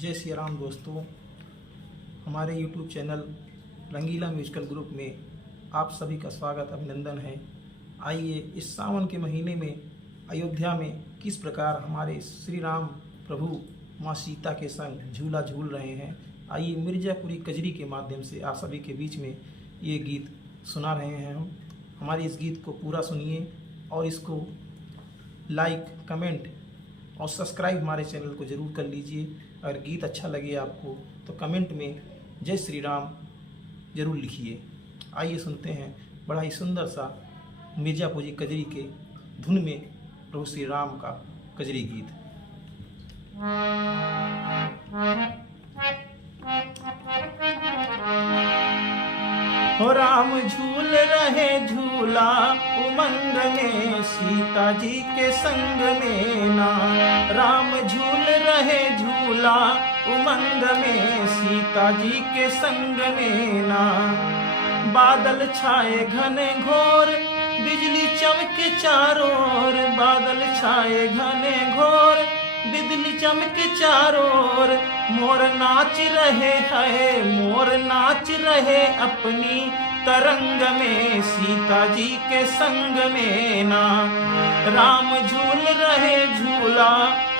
जय श्री राम दोस्तों, हमारे YouTube चैनल रंगीला म्यूजिकल ग्रुप में आप सभी का स्वागत अभिनंदन है। आइए इस सावन के महीने में अयोध्या में किस प्रकार हमारे श्री राम प्रभु माँ सीता के संग झूला झूल रहे हैं, आइए मिर्जापुरी कजरी के माध्यम से आप सभी के बीच में ये गीत सुना रहे हैं। हम हमारे इस गीत को पूरा सुनिए और इसको लाइक, कमेंट और सब्सक्राइब हमारे चैनल को ज़रूर कर लीजिए। अगर गीत अच्छा लगे आपको तो कमेंट में जय श्री राम ज़रूर लिखिए। आइए सुनते हैं बड़ा ही सुंदर सा मिर्जापुरी कजरी के धुन में प्रभु श्री राम का कजरी गीत। हो राम झूल रहे झूला उमंग में सीता जी के संग में ना, राम झूल रहे झूला उमंग में सीता जी के संग में ना। बादल छाए घने घोर बिजली चमके चारों ओर, बादल छाए घने घोर बिजली चमके चारों ओर। मोर नाच रहे है, मोर नाच रहे अपनी तरंग में सीता जी के संग में ना। राम झूल रहे झूला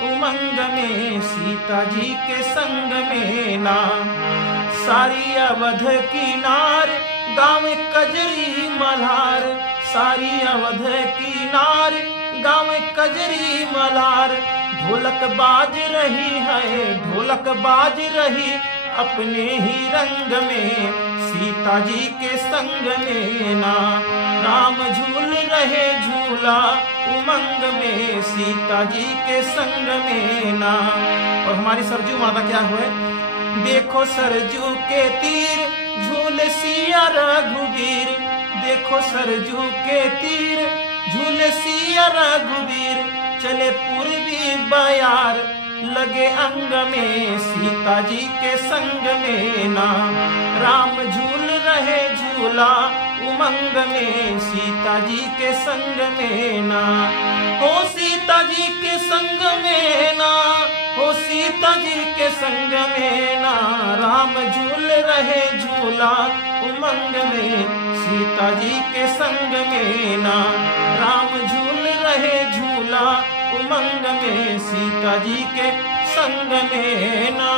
उमंग में सीता जी के संग में ना। सारी अवध की नार गाँव कजरी मल्हार, सारी अवध की नार गाँव कजरी मल्हार। ढोलक बाज रही है, ढोलक बाज रही अपने ही रंग में सीता जी के संग में ना। राम झूल रहे झूला उमंग में सीता जी के संग में ना। और हमारी सरजू माता क्या हुए, देखो सरजू के तीर झूले सिया रघुवीर, देखो सरजू के तीर झूले सिया रघुवीर। चले पूर्वी बयार लगे अंग में सीता जी के संग में ना। राम झूल रहे झूला उमंग में सीता जी के संग में ना। हो सीता जी के संग में ना, हो सीता जी के संग में ना। राम झूल रहे झूला उमंग में सीता जी के संग में ना। राम झूल रहे झूला उमंग में सीता जी के संग में ना।